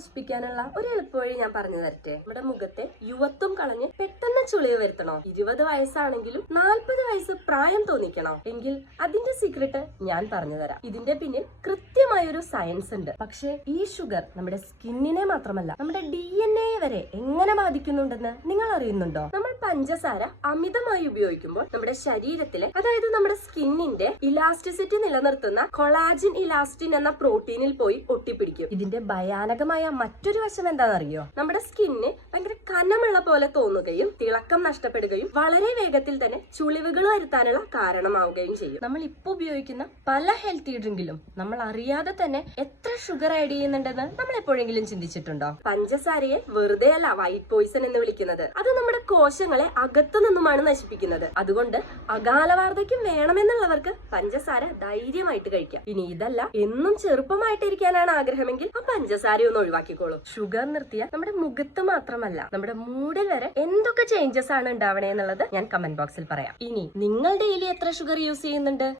നശിപ്പിക്കാനുള്ള ഒരു എളുപ്പവഴി ഞാൻ പറഞ്ഞു തരട്ടെ. നമ്മുടെ മുഖത്തെ യുവത്വം കളഞ്ഞ് പെട്ടെന്ന് ചുളിവ് വരുത്തണോ? 20 വയസ്സാണെങ്കിലും 40 വയസ്സ് പ്രായം തോന്നിക്കണോ? എങ്കിൽ അതിന്റെ സീക്രട്ട് ഞാൻ പറഞ്ഞു തരാം. ഇതിന്റെ പിന്നിൽ കൃത്യമായൊരു സയൻസ് ഉണ്ട്. പക്ഷെ ഈ ഷുഗർ നമ്മുടെ സ്കിന്നിനെ മാത്രമല്ല നമ്മുടെ DNA വരെ എങ്ങനെ ബാധിക്കുന്നുണ്ടെന്ന് നിങ്ങൾ അറിയുന്നുണ്ടോ? നമ്മൾ പഞ്ചസാര അമിതമായി ഉപയോഗിക്കുമ്പോൾ നമ്മുടെ ശരീരത്തിലെ, അതായത് നമ്മുടെ സ്കിന്നിന്റെ ഇലാസ്റ്റിസിറ്റി നിലനിർത്തുന്ന കൊളാജിൻ ഇലാസ്റ്റിൻ എന്ന പ്രോട്ടീനിൽ പോയി ഒട്ടിപ്പിടിക്കും. ഇതിന്റെ ഭയാനകമായ മറ്റൊരു വശം എന്താണെന്നറിയോ? നമ്മുടെ സ്കിന്നിന് ഭയങ്കര കനമുള്ള പോലെ തോന്നുകയും തിളക്കം നഷ്ടപ്പെടുകയും വളരെ വേഗത്തിൽ തന്നെ ചുളിവുകൾ വരുത്താനുള്ള കാരണമാവുകയും ചെയ്യും. നമ്മൾ ഇപ്പൊ ഉപയോഗിക്കുന്ന പല ഹെൽത്തി ഡ്രിങ്കിലും നമ്മൾ അറിയാതെ തന്നെ എത്ര ഷുഗർ ആഡ് ചെയ്യുന്നുണ്ടെന്ന് നമ്മൾ എപ്പോഴെങ്കിലും ചിന്തിച്ചിട്ടുണ്ടോ? പഞ്ചസാരയെ വെറുതെ അല്ല വൈറ്റ് പോയിസൺ എന്ന് വിളിക്കുന്നത്. അത് നമ്മുടെ കോശങ്ങളെ അകത്തു നിന്നുമാണ് നശിപ്പിക്കുന്നത്. അതുകൊണ്ട് അകാല വാർദ്ധക്യം വേണമെന്നുള്ളവർക്ക് പഞ്ചസാര ധൈര്യമായിട്ട് കഴിക്കാം. ഇനി ഇതല്ല, എന്നും ചെറുപ്പമായിട്ടിരിക്കാനാണ് ആഗ്രഹമെങ്കിൽ ആ പഞ്ചസാര ഒന്ന് ഒഴിവാക്കിക്കോളൂ. ഷുഗർ നിർത്തിയാൽ നമ്മുടെ മുഖത്ത് മാത്രമല്ല നമ്മുടെ മൂഡിൽ വരെ എന്തൊക്കെ ചേഞ്ചസ് ആണ് ഉണ്ടാവണേ എന്നുള്ളത് ഞാൻ കമന്റ് ബോക്സിൽ പറയാം. ഇനി നിങ്ങൾ ഡെയിലി എത്ര ഷുഗർ യൂസ് ചെയ്യുന്നുണ്ട്?